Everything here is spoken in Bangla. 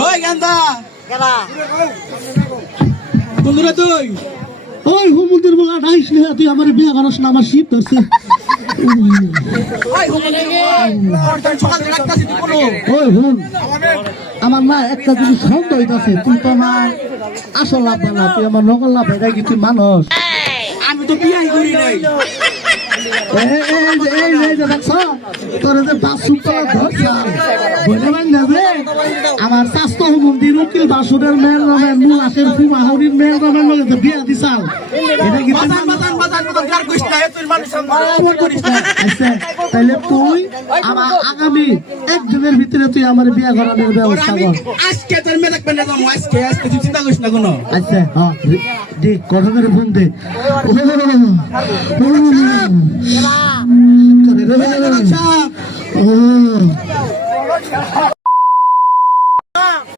ওই গান্দা বন্ধুরা তুই ওই হুমুদের বলা আইস না তুই আমার বিয়া করাস না আমার শীত ধরছে ওই হুন আমার না একটা যদি সন্দেহ হইতাছে তুই তো আমার আসল লাভ না তুই আমার নকল লাভ এটা কি তুই মানুষ আমি তো বিয়াই করি নাই আমার স্বাস্থ্য মন্দির উকিল বাসুরের মেয়ের নামে মুলাসের ফুমাহরির মেয়ের নামে লগে বিয়া দিছাল এটা কি তাইলে তুই আমার আগামী একদিনের ভিতরে তুই আমার বিয়া করানোর ব্যবস্থা কর আজকে তোর মেয়ে দেখবেন না আজকে আজকে তুই চিন্তা করিস না কোনো আচ্ছা হ্যাঁ দে কথা করে ফোন দে করে